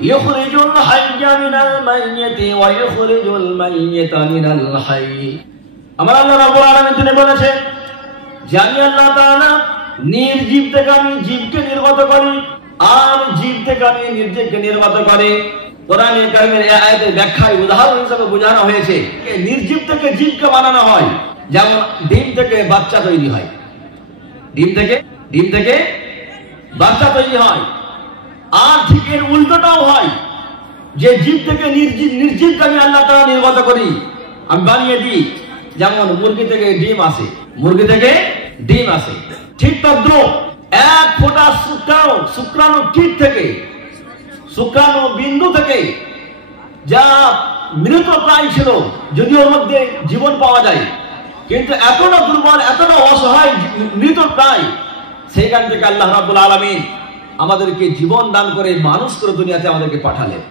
ইখরিজুল হাইয়্যা মিনাল মাইয়্যিতি ওয়া ইখরিজুল মাইয়্যিতা মিনাল হাইয়্যি। আমার আল্লাহ রাব্বুল আলামিন তিনি বলেছেন যে আমি আল্লাহ তাআলা নির্জীব থেকে আমি জীবকে নির্গত করি, আর জীব থেকে আমি নির্জীবকে নির্গত করি। কোরআনে কারীমের এই আয়াতের ব্যাখ্যায় উদাহরণ হিসেবে বোঝানো হয়েছে নির্জীব থেকে জীবকে বানানো হয়, যেমন ডিম থেকে বাচ্চা তৈরি হয়, ডিম থেকে বাচ্চা তৈরি হয়। আর ঠিক এর উল্টোটাও হয় যে জীব থেকে নির্জীবকে আমি আল্লাহ তাআলা নির্গত করি, আমি বানিয়ে দিই। যেমন মুরগি থেকে ডিম আসে, ঠিক তদ্রুপ এক ফোঁটা শুক্রাণু কীট থেকে, শুক্রাণু বিন্দু থেকে যা মৃত প্রায় ছিল, যদিও ওর মধ্যে জীবন পাওয়া যায়, কিন্তু এতটা দুর্বল, এতটা অসহায় মৃত প্রায়, সেইখান থেকে আল্লাহ রাব্বুল আলামিন আমাদেরকে জীবন দান করে মানুষ করে দুনিয়াতে আমাদেরকে পাঠালেন।